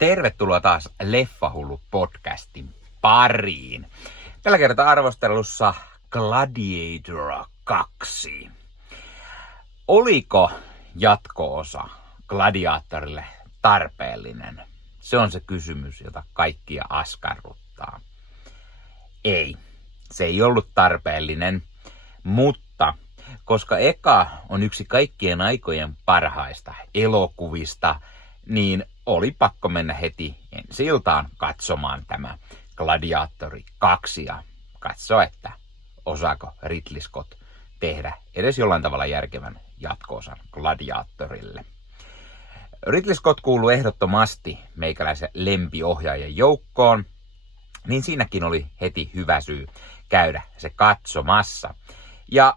Tervetuloa taas Leffahullu-podcastin pariin. Tällä kertaa arvostelussa Gladiator 2. Oliko jatko-osa Gladiatorille tarpeellinen? Se on se kysymys, jota kaikkia askarruttaa. Ei, se ei ollut tarpeellinen, mutta koska eka on yksi kaikkien aikojen parhaista elokuvista, niin oli pakko mennä heti ensi-iltaan katsomaan tämä Gladiator 2 ja katsoa, että osaako Ridley Scott tehdä edes jollain tavalla järkevän jatko-osan Gladiatorille. Ridley Scott kuuluu ehdottomasti meikäläisen lempiohjaajan joukkoon, niin siinäkin oli heti hyvä syy käydä se katsomassa. Ja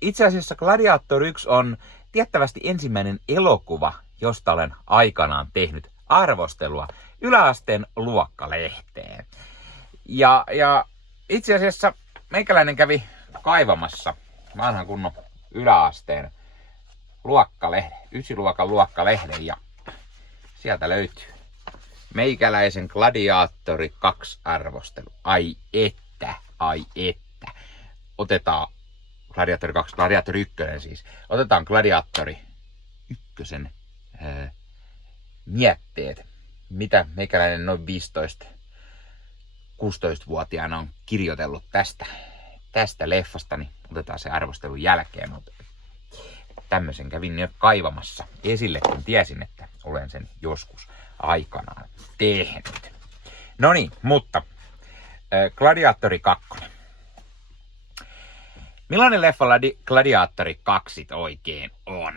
itse asiassa Gladiator 1 on tiettävästi ensimmäinen elokuva, josta olen aikanaan tehnyt arvostelua yläasteen luokkalehteen. Ja itse asiassa meikäläinen kävi kaivamassa vanhan kunnon yläasteen luokkalehden, 9-luokan luokkalehden, ja sieltä löytyy meikäläisen Gladiator 2 arvostelu. Ai että. Otetaan Gladiator 2, Gladiator 1 siis. Otetaan Gladiator 1 mietteet. Mitä meikäläinen noin 15-16-vuotiaana on kirjoitellut tästä leffasta, niin otetaan se arvostelun jälkeen. Mutta tämmöisen kävin jo kaivamassa esille, kun tiesin, että olen sen joskus aikanaan tehnyt. No niin, mutta Gladiator 2. Millainen leffa Gladiator 2 oikein on?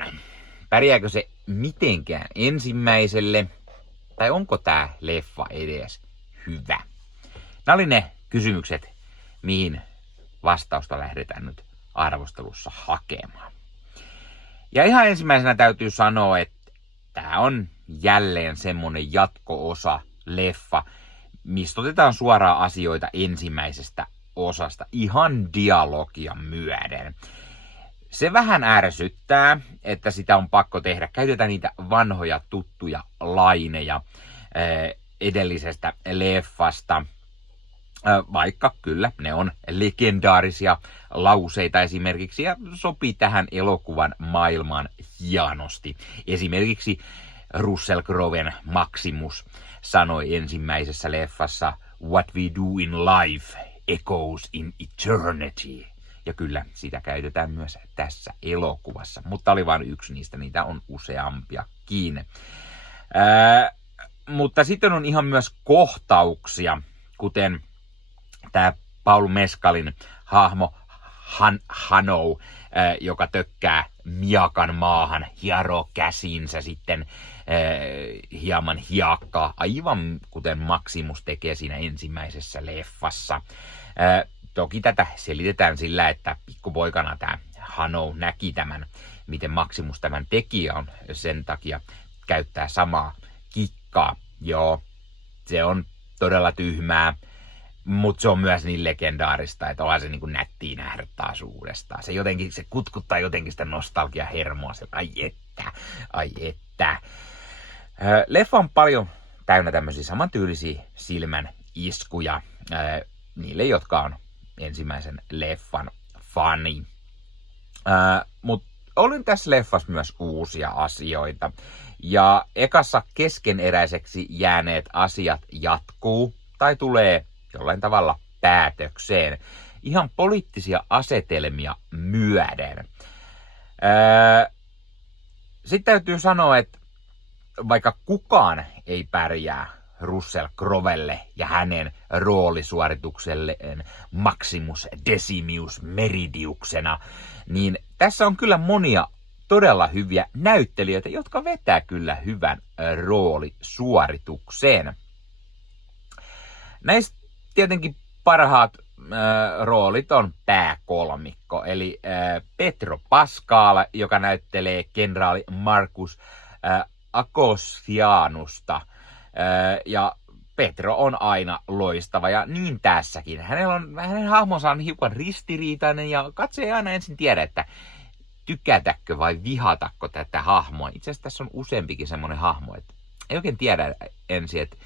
Pärjääkö se mitenkään ensimmäiselle? Tai onko tää leffa edes hyvä? Nämä oli ne kysymykset, mihin vastausta lähdetään nyt arvostelussa hakemaan. Ja ihan ensimmäisenä täytyy sanoa, että tää on jälleen semmonen jatko-osa leffa, mistä otetaan suoraan asioita ensimmäisestä osasta ihan dialogia myöden. Se vähän ärsyttää, että sitä on pakko tehdä. Käytetään niitä vanhoja tuttuja laineja edellisestä leffasta. Vaikka kyllä, ne on legendaarisia lauseita esimerkiksi ja sopii tähän elokuvan maailmaan hienosti. Esimerkiksi Russell Crowen Maximus sanoi ensimmäisessä leffassa "What we do in life echoes in eternity". Ja kyllä, sitä käytetään myös tässä elokuvassa. Mutta oli vain yksi niistä, niitä on useampiakin. Mutta sitten on ihan myös kohtauksia, kuten tämä Paul Mescalin hahmo Hanou, joka tökkää miakan maahan, hieroo käsinsä sitten hieman hiakkaa, aivan kuten Maximus tekee siinä ensimmäisessä leffassa. Toki tätä selitetään sillä, että pikkupoikana tämä Hanou näki tämän, miten Maximus tämän teki, ja on sen takia käyttää samaa kikkaa. Joo, se on todella tyhmää, mutta se on myös niin legendaarista, että onhan se niin kuin nättiä nähdä taas uudestaan. Se kutkuttaa jotenkin sitä nostalgiahermoa, se ai että. Leffa on paljon täynnä tämmöisiä samantyylisiä silmän iskuja niille, jotka on ensimmäisen leffan fani. Mutta oli tässä leffassa myös uusia asioita. Ja ekassa keskeneräiseksi jääneet asiat jatkuu tai tulee jollain tavalla päätökseen. Ihan poliittisia asetelmia myöden. Sitten täytyy sanoa, että vaikka kukaan ei pärjää Russell Crowelle ja hänen roolisuoritukselleen Maximus Decimus Meridiuksena, niin tässä on kyllä monia todella hyviä näyttelijöitä, jotka vetää kyllä hyvän roolisuoritukseen. Näistä tietenkin parhaat roolit on pääkolmikko, eli Pedro Pascal, joka näyttelee kenraali Marcus Agostinianusta. Ja Pedro on aina loistava, ja niin tässäkin. Hänen hahmonsa on hiukan ristiriitainen, ja katsoja ei aina ensin tiedä, että tykätäkö vai vihatakko tätä hahmoa. Itse asiassa tässä on useampikin semmoinen hahmo, että ei oikein tiedä, ensin. Että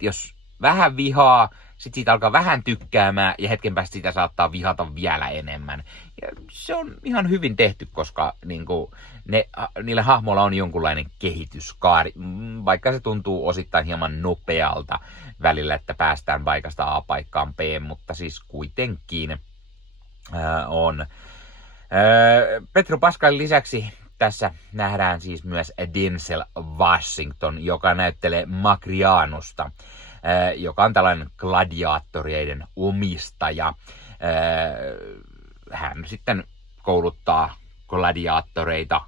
jos vähän vihaa, sitten siitä alkaa vähän tykkäämään ja hetken päästä sitä saattaa vihata vielä enemmän. Ja se on ihan hyvin tehty, koska niillä hahmoilla on jonkunlainen kehityskaari, vaikka se tuntuu osittain hieman nopealta välillä, että päästään paikasta A paikkaan B, mutta siis kuitenkin on. Petro Pascalin lisäksi tässä nähdään siis myös Denzel Washington, joka näyttelee Magrianusta, joka on tällainen gladiaattoreiden omistaja. Hän sitten kouluttaa gladiaattoreita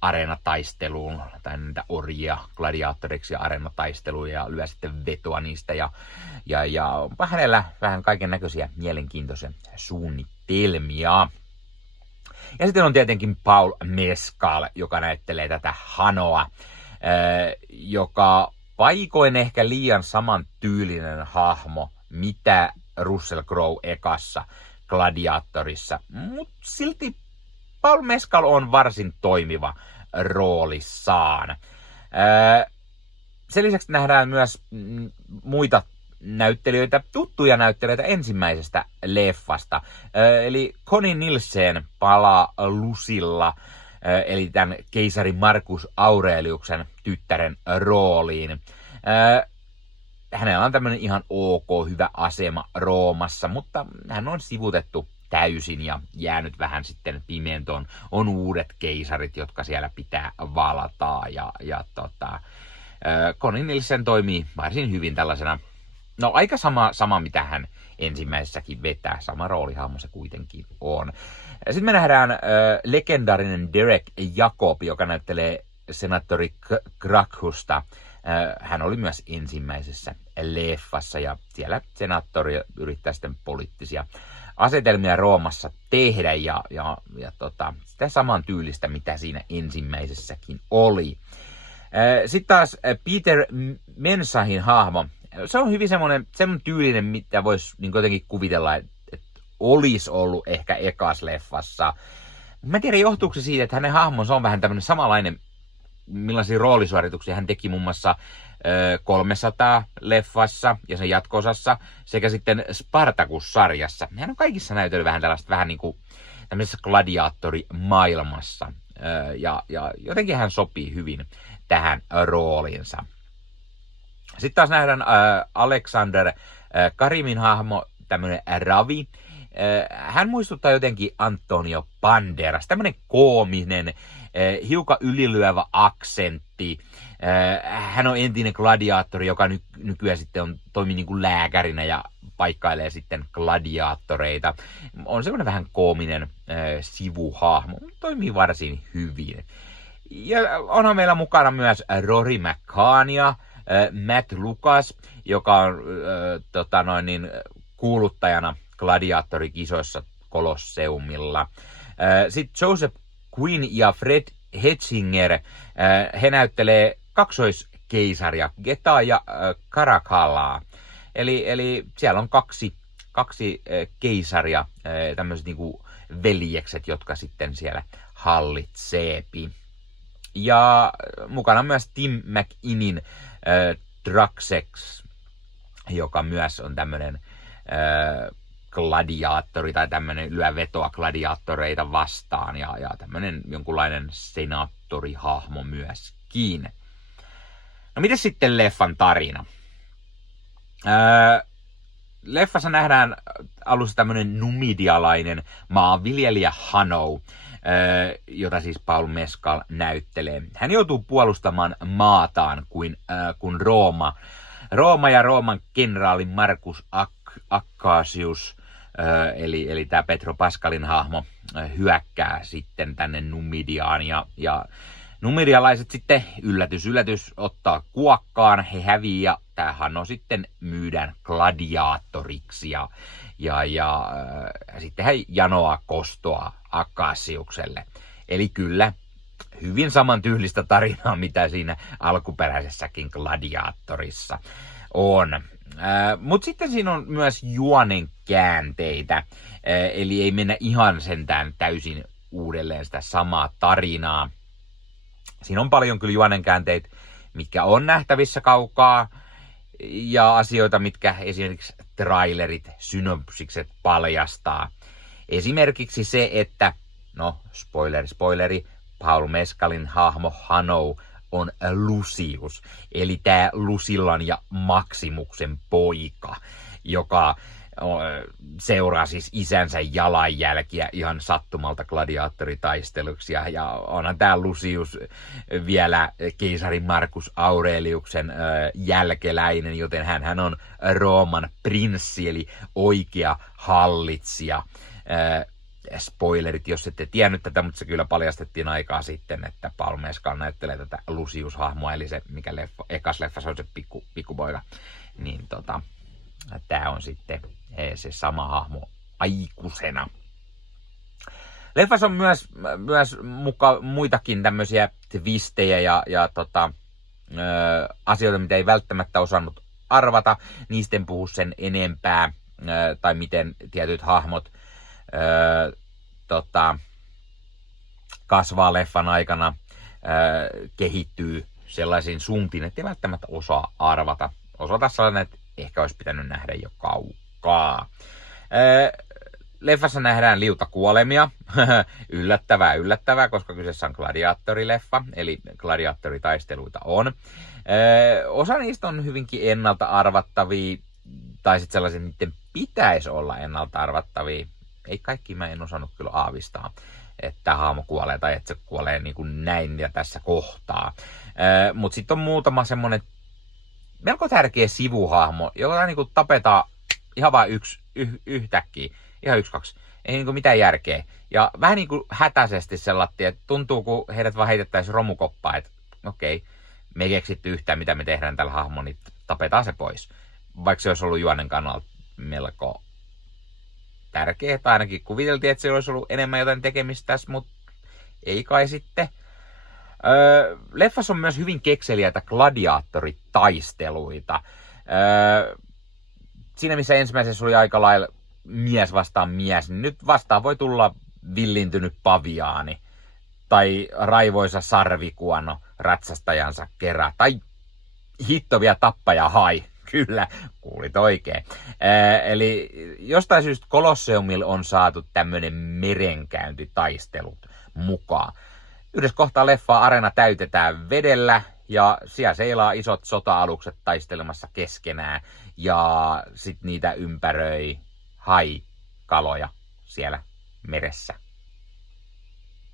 areenataisteluun, tai niitä orjia gladiaattoriksi ja areenataisteluun, ja lyö sitten vetoa niistä, ja onpa hänellä vähän kaiken näköisiä mielenkiintoisia suunnitelmia. Ja sitten on tietenkin Paul Mescal, joka näyttelee tätä Hanoa, joka paikoin ehkä liian samantyylinen hahmo, mitä Russell Crowe ekassa Gladiatorissa. Mutta silti Paul Mescal on varsin toimiva roolissaan. Sen lisäksi nähdään myös muita näyttelijöitä, tuttuja näyttelijöitä ensimmäisestä leffasta. Eli Connie Nielsen palaa Lucilla, eli tämän keisari Marcus Aureliuksen tyttären rooliin. Hänellä on tämmöinen ihan ok, hyvä asema Roomassa, mutta hän on sivutettu täysin ja jäänyt vähän sitten pimentoon. On uudet keisarit, jotka siellä pitää valataa. Connie Nielsen toimii varsin hyvin tällaisena, no aika sama mitä hän ensimmäisessäkin vetää. Sama roolihahmo se kuitenkin on. Sitten me nähdään legendaarinen Derek Jacob, joka näyttelee senaattori Gracchusta. Hän oli myös ensimmäisessä leffassa ja siellä senaattori yrittää sitten poliittisia asetelmia Roomassa tehdä ja sitä saman tyylistä, mitä siinä ensimmäisessäkin oli. Sitten taas Peter Mensahin hahmo. Se on hyvin semmoinen tyylinen, mitä voisi niin jotenkin kuvitella, että olisi ollut ehkä ekas leffassa. Mä en tiedä, johtuuko se siitä, että hänen hahmonsa on vähän tämmöinen samanlainen, millaisia roolisuorituksia hän teki muun muassa 300 leffassa ja sen jatko-osassa sekä sitten Spartacus-sarjassa. Hän on kaikissa näytellyt vähän tällaista vähän niin kuin tämmöisessä gladiaattorimaailmassa ja jotenkin hän sopii hyvin tähän rooliinsa. Sitten taas nähdään Alexander Karimin hahmo, tämmöinen Ravi. Hän muistuttaa jotenkin Antonio Banderas, tämmöinen koominen, hiukan ylilyövä aksentti. Hän on entinen gladiaattori, joka nykyään sitten toimii niin kuin lääkärinä ja paikkailee sitten gladiaattoreita. On semmoinen vähän koominen sivuhahmo, toimii varsin hyvin. Ja onhan meillä mukana myös Rory McCannia, Matt Lucas, joka on kuuluttajana gladiaattorikisoissa Kolosseumilla. Sitten Joseph Quinn ja Fred Hetzinger, he näyttelee kaksoiskeisaria, Getaa ja Caracallaa. Eli siellä on kaksi keisaria, tämmöiset niinku veljekset, jotka sitten siellä hallitseepi. Ja mukana myös Tim McInnin Draxex, joka myös on tämmöinen gladiaattori tai tämmöinen lyö vetoa gladiaattoreita vastaan ja tämmöinen jonkunlainen senaattorihahmo myöskin. No miten sitten leffan tarina? Leffassa nähdään alussa tämmöinen numidialainen maanviljelijä Hano, jota siis Paul Mescal näyttelee. Hän joutuu puolustamaan maataan kuin Rooma ja Rooman kenraali Marcus Acasius, eli tämä Petro Pascalin hahmo, hyökkää sitten tänne Numidiaan ja numidialaiset sitten yllätys ottaa kuokkaan, he häviää ja tämä Hano sitten myydään gladiaattoriksi ja sitten hän janoaa kostoa Akasiukselle. Eli kyllä, hyvin samantyylistä tarinaa, mitä siinä alkuperäisessäkin gladiaattorissa on. Mutta sitten siinä on myös juonen käänteitä, eli ei mennä ihan sentään täysin uudelleen sitä samaa tarinaa. Siinä on paljon kyllä juonen käänteitä, mitkä on nähtävissä kaukaa, ja asioita, mitkä esimerkiksi trailerit, synopsikset paljastaa. Esimerkiksi se, että, no spoileri, Paul Mescalin hahmo Hano on Lucius, eli tää Lucillan ja Maximuksen poika, joka seuraa siis isänsä jalanjälkiä ihan sattumalta gladiaattoritaisteluksi. Ja onhan tää Lucius vielä keisari Marcus Aureliuksen jälkeläinen, joten hän on Rooman prinssi, eli oikea hallitsija. Spoilerit, jos ette tiennyt tätä, mutta se kyllä paljastettiin aikaa sitten, että Paul Mescal näyttelee tätä Lucius-hahmoa, eli se, mikä ekas leffassa on se pikkupoika. Niin tää on sitten se sama hahmo aikuisena. Leffassa on myös muitakin tämmöisiä twistejä ja asioita, mitä ei välttämättä osannut arvata. Niistä en puhu sen enempää, tai miten tietyt hahmot kasvaa leffan aikana, kehittyy sellaisiin suuntiin, että ei välttämättä osaa arvata. Osata sellainen, että ehkä olisi pitänyt nähdä jo kaukaa. Leffassa nähdään liuta kuolemia. yllättävää, koska kyseessä on gladiaattorileffa, eli gladiaattoritaisteluita on. Osa niistä on hyvinkin ennalta arvattavia, tai sitten sellaisia, niiden pitäisi olla ennalta arvattavia. Ei kaikki mä en osannut kyllä aavistaa, että hahmo kuolee tai että se kuolee niin kuin näin ja tässä kohtaa. Mutta sitten on muutama semmonen melko tärkeä sivuhahmo, joka niin kuin tapetaan ihan vain yhtäkkiä. Ihan 1-2. Ei niin kuin mitään järkeä. Ja vähän niin kuin hätäisesti sellainen, että tuntuu, kun heidät vaan heitettäisiin romukoppaa, että okei, me ei keksitty yhtään, mitä me tehdään tällä hahmolla, niin tapetaan se pois. Vaikka se olisi ollut juonen kannalta melko tärkeä, tai ainakin kuviteltiin, että se olisi ollut enemmän jotain tekemistä tässä, mutta ei kai sitten. Leffassa on myös hyvin kekseliäitä gladiaattoritaisteluita. Siinä missä ensimmäisessä oli aika lailla mies vastaan mies, niin nyt vastaan voi tulla villintynyt paviaani tai raivoisa sarvikuono ratsastajansa kerran tai hittovia tappajahai. Kyllä, kuulit oikein. Eli jostain syystä Kolosseumilla on saatu tämmönen merenkäyntitaistelut mukaan. Yhdessä kohtaa leffaa areena täytetään vedellä ja siellä seilaa isot sota-alukset taistelemassa keskenään ja sit niitä ympäröi haikaloja siellä meressä.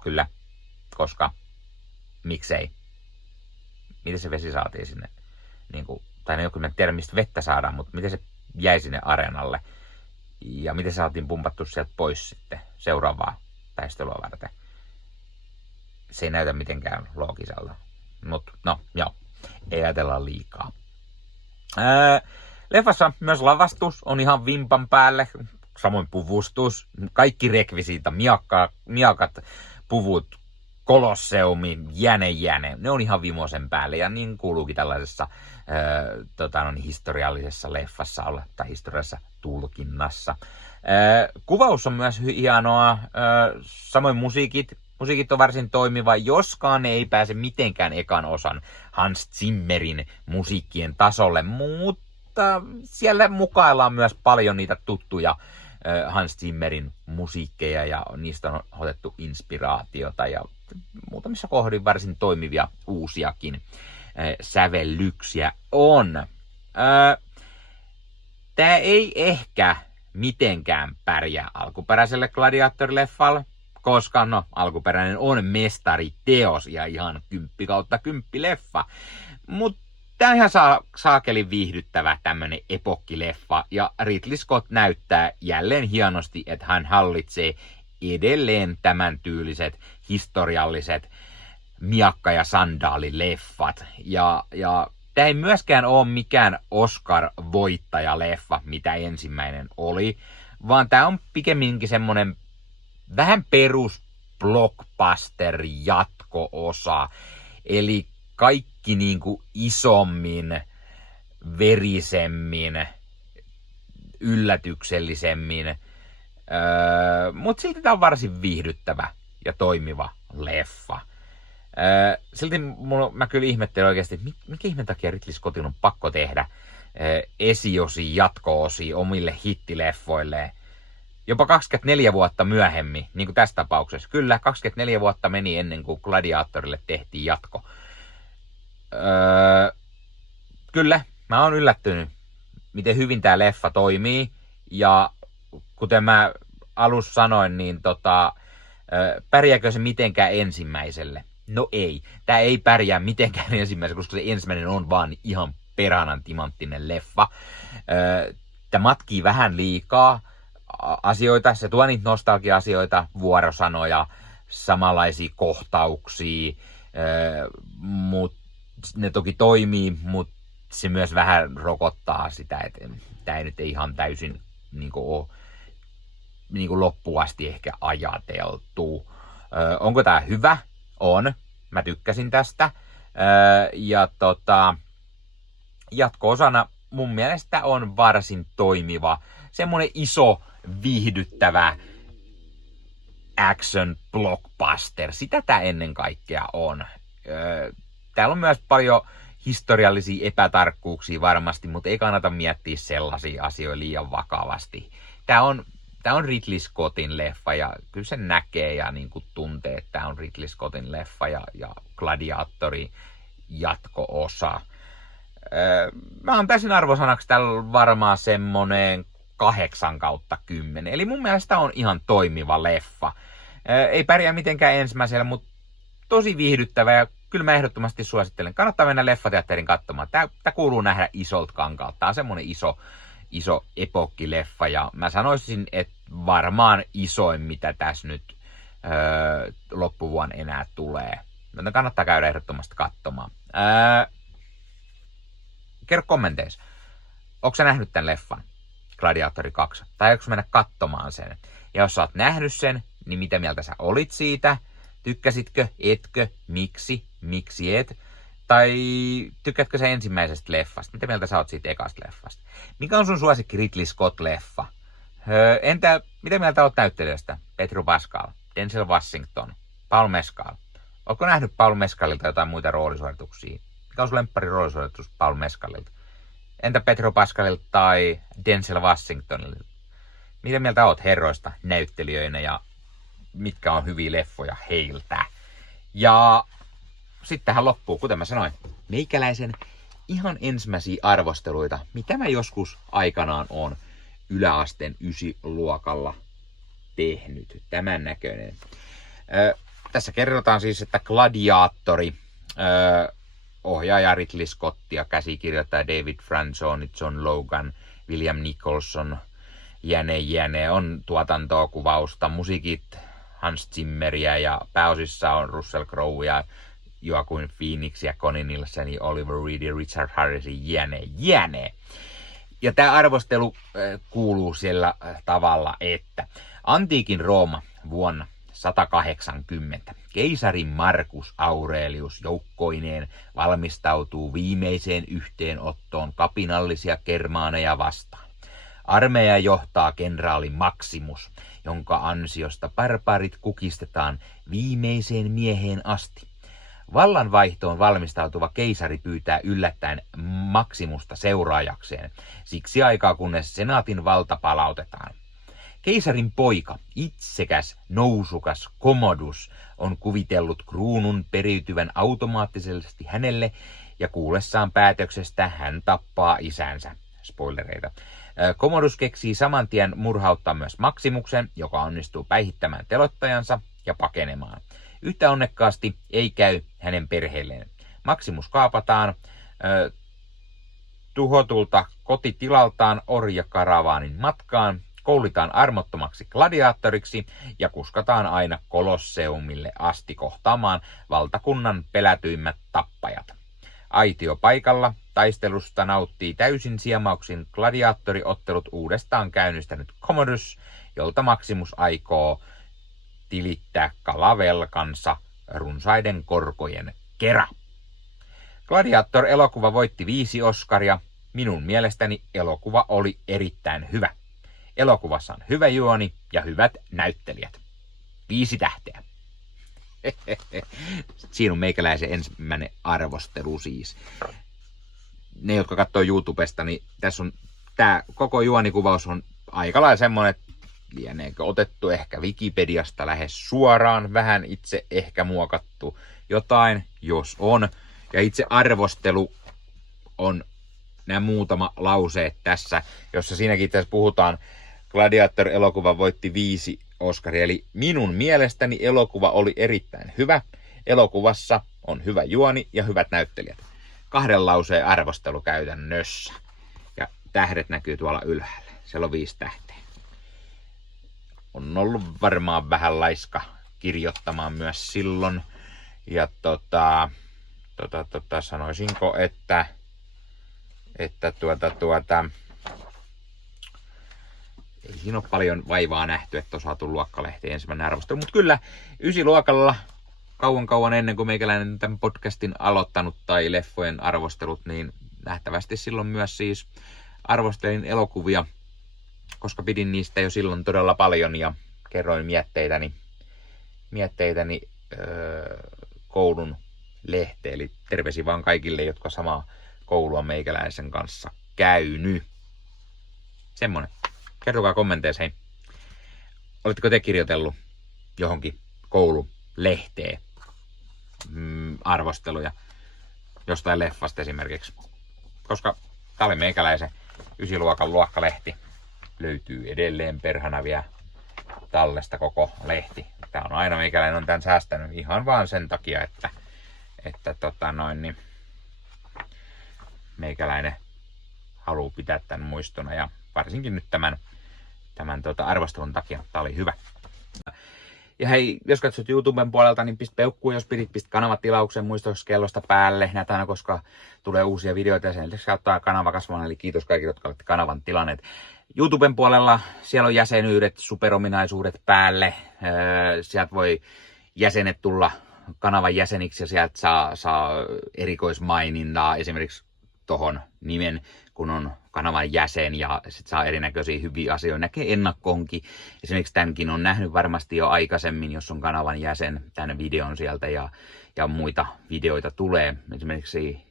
Kyllä, koska miksei? Miten se vesi saatiin sinne? Tai en tiedä, mistä vettä saadaan, mutta miten se jäi sinne areenalle? Ja miten se saatiin pumpattu sieltä pois sitten seuraavaa taistelua varten? Se ei näytä mitenkään loogiselta. Mutta no, joo, ei ajatella liikaa. Leffassa myös lavastus on ihan vimpan päälle, samoin puvustus, kaikki rekvisiita, miakat, puvut, kolosseumi, jäne, ne on ihan vimosen päälle ja niin kuuluukin tällaisessa historiallisessa leffassa olla, tai historiallisessa tulkinnassa. Kuvaus on myös hienoa, samoin musiikit on varsin toimiva, joskaan ne ei pääse mitenkään ekan osan Hans Zimmerin musiikkien tasolle, mutta siellä mukaillaan myös paljon niitä tuttuja Hans Zimmerin musiikkeja ja niistä on otettu inspiraatiota ja muutamissa kohdin varsin toimivia uusiakin sävellyksiä on. Tää ei ehkä mitenkään pärjää alkuperäiselle gladiaattorileffalle, koska alkuperäinen on mestariteos ja ihan 10/10 leffa. Mutta tää on ihan saakelin viihdyttävä tämmönen epokkileffa ja Ridley Scott näyttää jälleen hienosti, että hän hallitsee edelleen tämän tyyliset historialliset miakka- ja sandaalileffat. Ja tämä ei myöskään ole mikään Oscar-voittajaleffa, mitä ensimmäinen oli, vaan tämä on pikemminkin semmonen vähän perus blockbuster-jatko-osa. Eli kaikki niinku isommin, verisemmin, yllätyksellisemmin. Mutta silti tämä on varsin viihdyttävä ja toimiva leffa. Silti mä kyllä ihmettelen oikeasti, että minkä ihmeen takia Ridley Scottin on pakko tehdä esiosia, jatko-osia omille hittileffoilleen. Jopa 24 vuotta myöhemmin, niin kuin tässä tapauksessa. Kyllä, 24 vuotta meni ennen kuin Gladiatorille tehtiin jatko. Kyllä, mä oon yllättynyt, miten hyvin tää leffa toimii. Ja kuten mä alussa sanoin, niin pärjääkö se mitenkään ensimmäiselle? No ei. Tää ei pärjää mitenkään ensimmäiselle, koska se ensimmäinen on vaan ihan peranan timanttinen leffa. Tää matkii vähän liikaa asioita, se tuo niitä nostalgia-asioita, vuorosanoja, samanlaisia kohtauksia, mutta ne toki toimii, mutta se myös vähän rokottaa sitä, että tämä ei nyt ihan täysin ole loppuun asti ehkä ajateltu. Onko tämä hyvä? On. Mä tykkäsin tästä. Ja jatko-osana mun mielestä on varsin toimiva. Semmoinen iso, viihdyttävä action blockbuster. Sitä tää ennen kaikkea on. Täällä on myös paljon historiallisia epätarkkuuksia varmasti, mutta ei kannata miettiä sellaisia asioita liian vakavasti. Tää on Ridley Scottin leffa ja kyllä se näkee ja niin kuin tuntee, että tää on Ridley Scottin leffa ja Gladiatorin jatko-osa. Mä antaisin arvosanaksi tällä varmaan semmonen 8/10. Eli mun mielestä on ihan toimiva leffa. Ei pärjää mitenkään ensimmäisellä, mutta tosi viihdyttävä ja kyllä mä ehdottomasti suosittelen. Kannattaa mennä leffateatterin katsomaan. Tää kuuluu nähdä isolta kankaalta. Tää on semmonen iso epokkileffa ja mä sanoisin, että varmaan isoin mitä tässä nyt loppuvuonna enää tulee. Mutta kannattaa käydä ehdottomasti katsomaan. Kerro kommenteissa. Onko sä nähnyt tämän leffan? Gladiator 2. Tai onko mennä katsomaan sen? Ja jos sä oot nähnyt sen, niin mitä mieltä sä olit siitä? Tykkäsitkö? Etkö? Miksi et? Tai tykkäätkö sä ensimmäisestä leffasta? Mitä mieltä sä oot siitä ekasta leffasta? Mikä on sun suosikki Ridley Scott-leffa? Entä mitä mieltä oot näyttelijöistä? Pedro Pascal, Denzel Washington, Paul Mescal. Ootko nähnyt Paul Mescalilta jotain muita roolisuorituksia? Mikä on sun lemppari roolisuoritus Paul Mescalilta? Entä Pedro Pascalilta tai Denzel Washingtonilta? Mitä mieltä oot herroista näyttelijöinä ja mitkä on hyviä leffoja heiltä? Ja sitten tähän loppuu, kuten mä sanoin, meikäläisen ihan ensimmäisiä arvosteluita, mitä mä joskus aikanaan on yläasteen 9-luokalla tehnyt. Tämän näköinen. Tässä kerrotaan siis, että Gladiatori, ohjaaja Ridley Scott ja käsikirjoittaja David Franzoni, John Logan, William Nicholson, jäne on tuotantoa, kuvausta, musiikit Hans Zimmeriä ja pääosissa on Russell Crowe ja Joaquin Phoenix ja Connie Nielsen ja Oliver Reed ja Richard Harris jäne. Ja tämä arvostelu kuuluu siellä tavalla, että antiikin Rooma vuonna 180 keisari Marcus Aurelius joukkoineen valmistautuu viimeiseen yhteenottoon kapinallisia germaaneja vastaan. Armeija johtaa kenraali Maximus, jonka ansiosta barbarit kukistetaan viimeiseen mieheen asti. Vallanvaihtoon valmistautuva keisari pyytää yllättäen Maximusta seuraajakseen, siksi aikaa kunnes senaatin valta palautetaan. Keisarin poika, itsekäs, nousukas Commodus, on kuvitellut kruunun periytyvän automaattisesti hänelle ja kuullessaan päätöksestä hän tappaa isänsä. Spoilereita. Commodus keksii saman tien murhauttaa myös Maximuksen, joka onnistuu päihittämään teloittajansa ja pakenemaan. Yhtä onnekkaasti ei käy hänen perheelleen. Maximus kaapataan tuhotulta kotitilaltaan orjakaravaanin matkaan, koulitaan armottomaksi gladiaattoriksi ja kuskataan aina Kolosseumille asti kohtaamaan valtakunnan pelätyimmät tappajat. Aitiopaikalla taistelusta nauttii täysin siemauksin gladiaattoriottelut uudestaan käynnistänyt Commodus, jolta Maximus aikoo tilittää kalavelkansa runsaiden korkojen kera. Gladiator-elokuva voitti 5 Oscaria. Minun mielestäni elokuva oli erittäin hyvä. Elokuvassa on hyvä juoni ja hyvät näyttelijät. 5 tähteä. Siinä on meikäläisen ensimmäinen arvostelu siis. ne, jotka katsoo YouTubesta, niin tässä on tää koko juonikuvaus on aika lailla semmonen, että lieneekö otettu ehkä Wikipediasta lähes suoraan, vähän itse ehkä muokattu jotain, jos on. Ja itse arvostelu on nämä muutama lauseet tässä, jossa siinäkin tässä puhutaan, Gladiator-elokuva voitti 5 Oscaria, eli minun mielestäni elokuva oli erittäin hyvä. Elokuvassa on hyvä juoni ja hyvät näyttelijät. 2 lauseen arvostelu käytännössä. Ja tähdet näkyy tuolla ylhäällä. Siellä on 5 tähteä. On ollut varmaan vähän laiska kirjoittamaan myös silloin. Ja sanoisinko, että ei siinä ole paljon vaivaa nähty, että on saatu luokkalehteen ensimmäinen arvostelu. Mutta kyllä 9-luokalla kauan ennen kuin meikäläinen tämän podcastin aloittanut tai leffojen arvostelut, niin nähtävästi silloin myös siis arvostelin elokuvia, koska pidin niistä jo silloin todella paljon ja kerroin mietteitäni koulun lehteen. Eli terveisiä vaan kaikille, jotka samaa koulua meikäläisen kanssa käynyt. Semmonen. Kertokaa kommenteissa, hei. Oletteko te kirjoitellut johonkin koululehteen arvosteluja jostain leffasta esimerkiksi? Koska tää oli meikäläisen 9-luokan luokkalehti. Löytyy edelleen perhana vielä tallesta koko lehti. Tää on aina meikäläinen on tän säästänyt ihan vaan sen takia, että meikäläinen haluaa pitää tän muistona ja varsinkin nyt tämän arvostelun takia. Tää oli hyvä. Ja hei, jos katsot YouTuben puolelta, niin pistä peukkuun, jos pistä kanavatilauksen muistoskellosta päälle. Näitä aina, koska tulee uusia videoita ja sen lisäksi auttaa kanava kasvamaan. Eli kiitos kaikille, jotka olette kanavan tilanneet. YouTuben puolella siellä on jäsenyydet, superominaisuudet päälle. Sieltä voi jäsenet tulla kanavan jäseniksi ja sieltä saa erikoismainintaa esimerkiksi tohon nimen, kun on kanavan jäsen ja sit saa erinäköisiä hyviä asioita. Näkee ennakkoonkin. Esimerkiksi tämänkin on nähnyt varmasti jo aikaisemmin, jos on kanavan jäsen, tämän videon sieltä ja muita videoita tulee. Esimerkiksi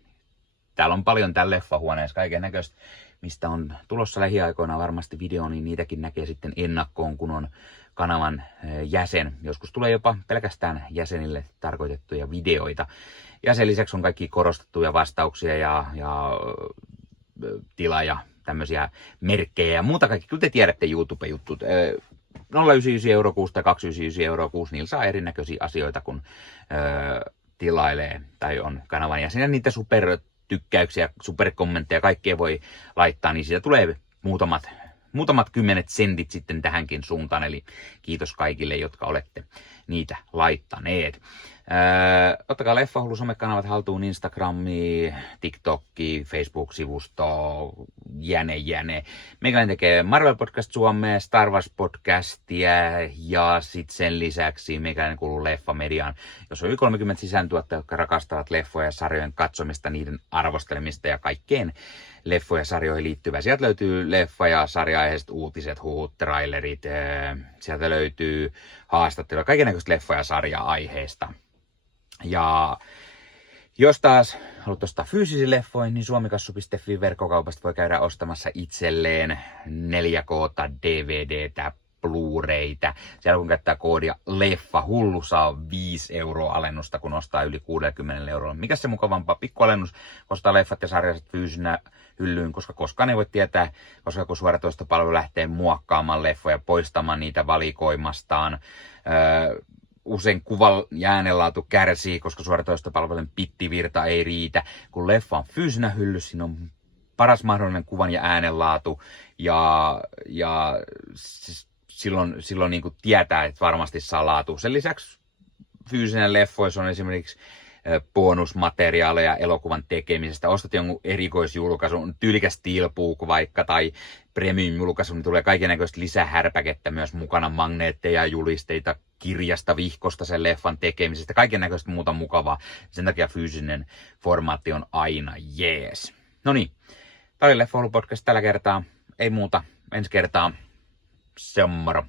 täällä on paljon täällä leffahuoneessa kaiken näköistä, mistä on tulossa lähiaikoina varmasti video, niin niitäkin näkee sitten ennakkoon, kun on kanavan jäsen. Joskus tulee jopa pelkästään jäsenille tarkoitettuja videoita. Ja sen lisäksi on kaikki korostettuja vastauksia ja tilaa tämmöisiä merkkejä ja muuta kaikki. Kyllä te tiedätte YouTube-juttut. 0,99 € kuussa tai 2,99 € kuussa, niillä saa erinäköisiä asioita, kun tilailee tai on kanavan jäsen. Ja niitä supertykkäyksiä, superkommentteja, kaikkea voi laittaa, niin siitä tulee muutamat 10 sentit sitten tähänkin suuntaan. Eli kiitos kaikille, jotka olette niitä laittaneet. Ottakaa Leffahullu somekanavat haltuun, Instagrami, TikTokki, Facebook-sivusto, jäne. Meikäläinen tekee Marvel Podcast Suomea, Star Wars Podcastia ja sitten sen lisäksi meikäläinen kuuluu Leffamediaan, jos on yli 30 sisääntuottajia, jotka rakastavat leffoja ja sarjojen katsomista, niiden arvostelemista ja kaikkeen leffoja ja sarjoihin liittyvää. Sieltä löytyy leffa- ja sarja-aiheiset uutiset, huhut, trailerit, sieltä löytyy haastatteluja, kaikennäköistä leffa- ja sarja-aiheista. Ja jos taas haluat ostaa fyysisiä leffoja, niin suomikassu.fi verkkokaupasta voi käydä ostamassa itselleen 4K:ta, DVDtä, Blu-raytä. Siellä kun käyttää koodia Leffahullu, saa 5 € alennusta, kun ostaa yli 60 €. Mikä se mukavampaa? Pikkualennus, ostaa leffat ja sarjaiset fyysinä hyllyyn, koska koskaan ei voi tietää, koska kun suoratoistopalvelu lähtee muokkaamaan leffoja, poistamaan niitä valikoimastaan. Usein kuvan ja äänenlaatu kärsii, koska suoratoistopalvelun bittivirta ei riitä. Kun leffa on fyysinä hyllyssä, siinä on paras mahdollinen kuvan ja äänenlaatu ja silloin niin kuin tietää, että varmasti saa laatu. Sen lisäksi fyysinen leffoissa on esimerkiksi bonusmateriaaleja elokuvan tekemisestä. Ostat jonkun erikoisjulkaisun, tyylikäs steelbook vaikka tai premium-julkaisu, niin tulee kaikennäköistä lisähärpäkettä myös mukana, magneetteja, julisteita, kirjasta, vihkosta sen leffan tekemisestä, kaikennäköistä muuta mukavaa. Sen takia fyysinen formaatti on aina jees. No niin, tää oli Leffahullu podcast tällä kertaa. Ei muuta, ensi kertaa. Se on moro.